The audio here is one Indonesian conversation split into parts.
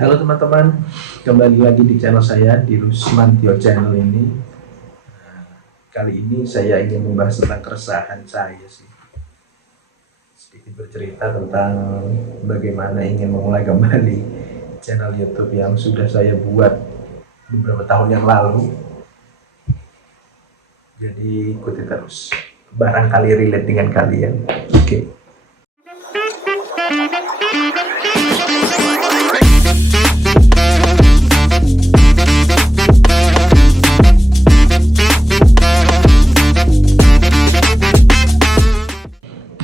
Halo teman-teman, kembali lagi di channel saya di Rusmantio Channel ini. Kali ini saya ingin membahas tentang keresahan saya sih. Sedikit bercerita tentang bagaimana ingin memulai kembali channel YouTube yang sudah saya buat beberapa tahun yang lalu. Jadi ikuti terus. Barangkali relate dengan kalian. Oke.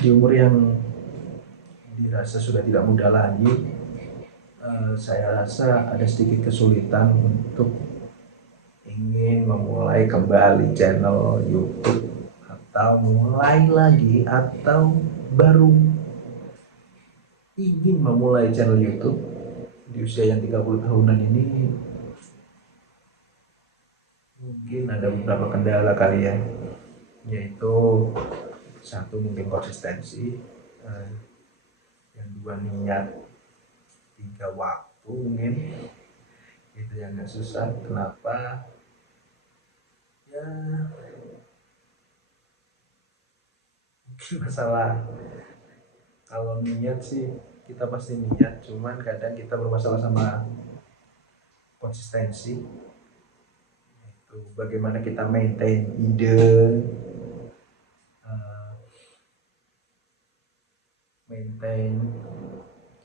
Di umur yang dirasa sudah tidak muda lagi, saya rasa ada sedikit kesulitan untuk ingin memulai kembali channel YouTube atau mulai lagi atau baru ingin memulai channel YouTube di usia yang 30 tahunan ini. Mungkin ada beberapa kendala kali ya, yaitu satu mungkin konsistensi, yang dua niat, tiga waktu mungkin itu yang gak susah. Kenapa? Ya mungkin masalah, kalau niat sih kita pasti niat, cuman kadang kita bermasalah sama konsistensi. Itu bagaimana kita maintain ide, eh, maintain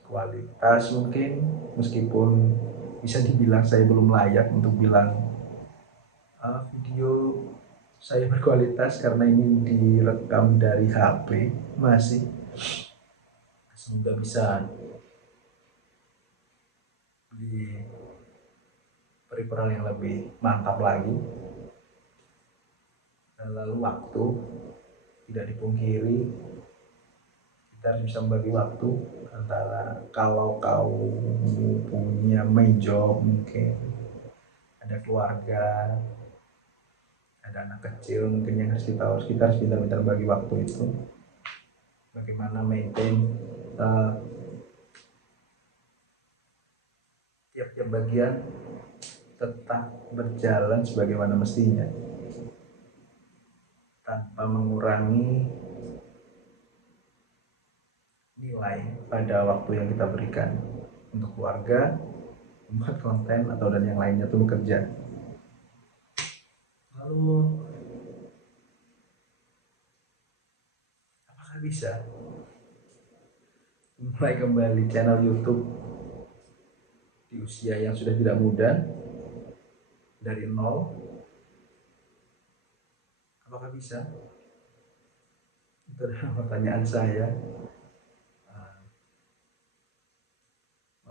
kualitas mungkin, meskipun bisa dibilang saya belum layak untuk bilang video saya berkualitas karena ini direkam dari HP masih. Semoga bisa di peripheral yang lebih mantap lagi. Lalu waktu, tidak dipungkiri kita harus bisa membagi waktu antara, kalau kau punya main job mungkin ada keluarga, ada anak kecil mungkin yang harus kita harus pintar-pintar bagi waktu itu. Bagaimana maintain tiap-tiap bagian tetap berjalan sebagaimana mestinya tanpa mengurangi nilai pada waktu yang kita berikan untuk keluarga, membuat konten, atau dan yang lainnya itu bekerja. Lalu apakah bisa mulai kembali channel YouTube di usia yang sudah tidak muda dari nol? Apakah bisa? Itu adalah pertanyaan saya.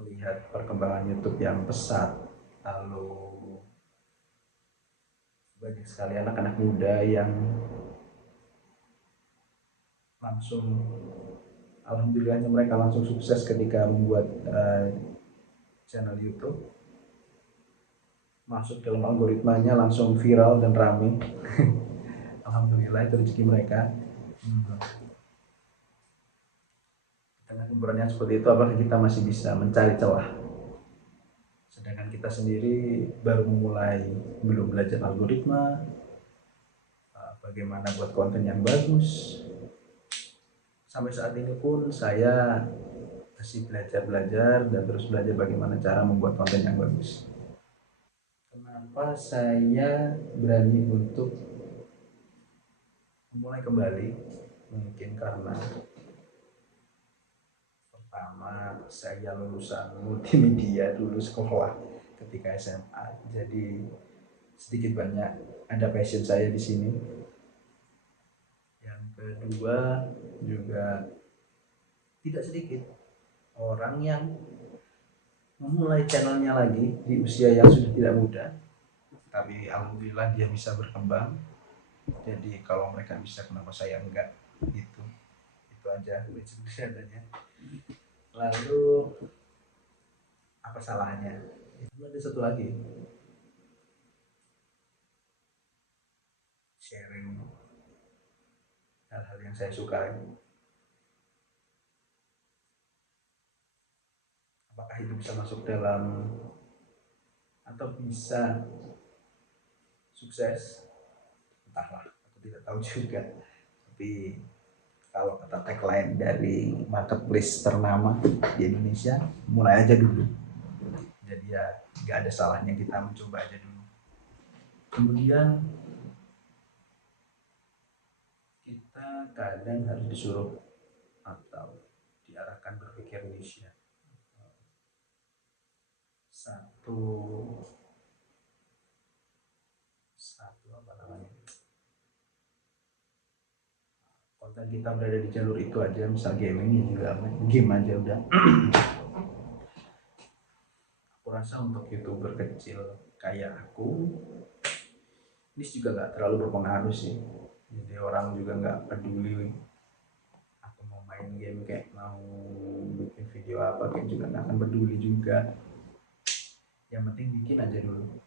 Melihat perkembangan YouTube yang pesat, lalu banyak sekali anak-anak muda yang langsung, alhamdulillahnya mereka langsung sukses ketika membuat channel YouTube, masuk dalam algoritmanya langsung viral dan rame. Alhamdulillah, itu rezeki mereka. Dengan kumpulan yang seperti itu, apakah kita masih bisa mencari celah? Sedangkan kita sendiri baru memulai, belum belajar algoritma, bagaimana buat konten yang bagus. Sampai saat ini pun saya masih belajar dan terus belajar bagaimana cara membuat konten yang bagus. Kenapa saya berani untuk memulai kembali? Mungkin karena pertama, saya lulusan multimedia dulu sekolah ketika SMA, jadi sedikit banyak ada passion saya di sini. Yang kedua, juga tidak sedikit orang yang memulai channelnya lagi di usia yang sudah tidak muda, tapi alhamdulillah dia bisa berkembang. Jadi kalau mereka bisa, kenapa saya enggak? Gitu. Itu aja adanya. Lalu apa salahnya? Itu ada satu lagi, sharing hal-hal yang saya sukai. Apakah apakah itu bisa masuk dalam atau bisa sukses, entahlah, aku tidak tahu juga. Tapi kalau kata tagline dari marketplace ternama di Indonesia, mulai aja dulu. Jadi ya nggak ada salahnya kita mencoba aja dulu. Kemudian kita kadang harus disuruh atau diarahkan berpikir niche. Satu satu apa namanya, konten kita berada di jalur itu aja, misal gaming ya juga game aja udah. Aku rasa untuk youtuber kecil kayak aku, ini juga nggak terlalu berpengaruh sih. Jadi orang juga nggak peduli aku mau main game kayak mau bikin video apa, kayak juga nggak akan peduli juga. Yang penting bikin aja dulu.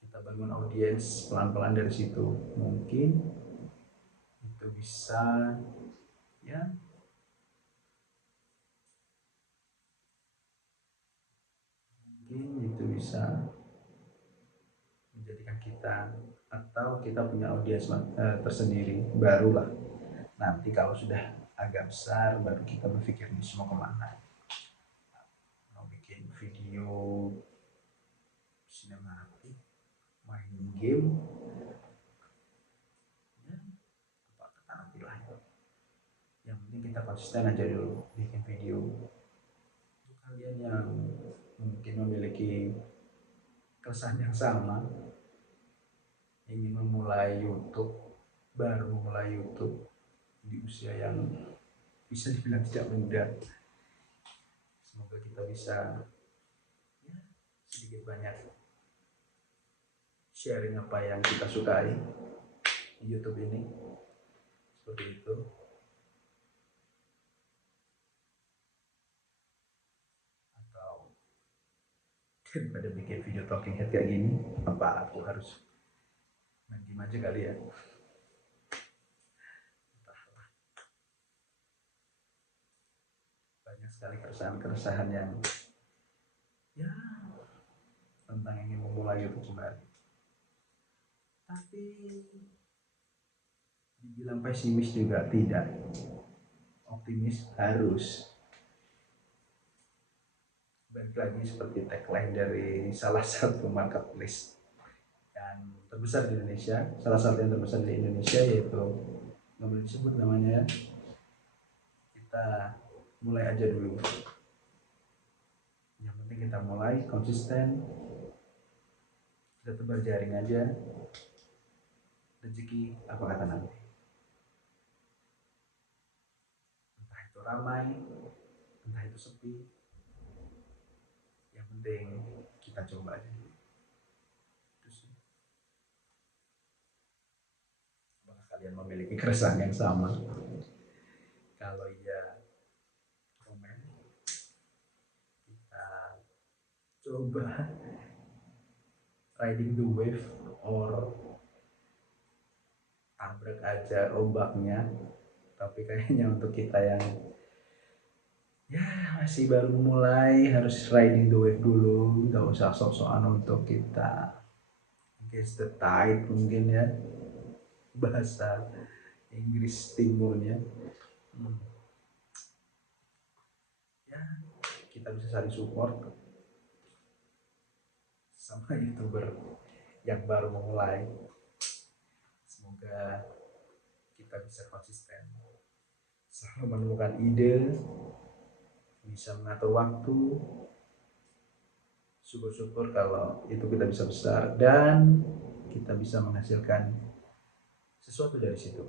Kita bangun audiens pelan-pelan dari situ. Mungkin itu bisa, ya mungkin itu bisa menjadikan kita, atau kita punya audiens tersendiri. Barulah nanti kalau sudah agak besar baru kita berpikir ini semua kemana. Mau bikin video sinematik, main game, ya apa kata nanti lah. Yang penting kita konsisten aja dulu bikin video. Untuk kalian yang mungkin memiliki keresahan yang sama, ingin memulai YouTube, baru memulai YouTube di usia yang bisa dibilang tidak muda, semoga kita bisa, ya, sedikit banyak sharing apa yang kita sukai di YouTube ini, seperti itu. Atau daripada bikin video talking head kayak gini, apa aku harus main game aja kali ya. Entahlah, banyak sekali keresahan-keresahan yang, ya, tentang ingin memulai YouTube kembali. Tapi dibilang pesimis juga tidak, optimis harus. Balik lagi seperti tagline dari salah satu marketplace yang terbesar di Indonesia, salah satu yang terbesar di Indonesia, yaitu nggak boleh disebut namanya, kita mulai aja dulu. Yang penting kita mulai konsisten, kita tebar jaring aja, rezeki apa kata nanti, entah itu ramai entah itu sepi, yang penting kita coba aja. Terus, apakah kalian memiliki keresahan yang sama? Kalau iya, komen. Kita coba riding the wave, or tabrak aja ombaknya. Tapi kayaknya untuk kita yang, ya, masih baru mulai, harus riding the wave dulu, nggak usah sok-sokan untuk kita against the tide mungkin ya, bahasa Inggris timurnya. Ya, kita bisa saling support sama youtuber yang baru memulai. Semoga kita bisa konsisten, selalu menemukan ide, bisa mengatur waktu. Syukur-syukur kalau itu kita bisa besar dan kita bisa menghasilkan sesuatu dari situ.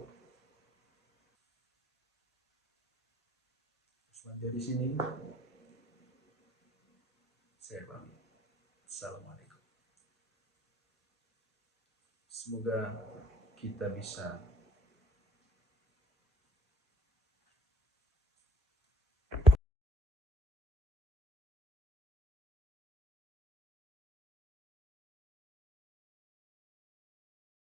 Dari sini saya pamit. Assalamualaikum. Semoga kita bisa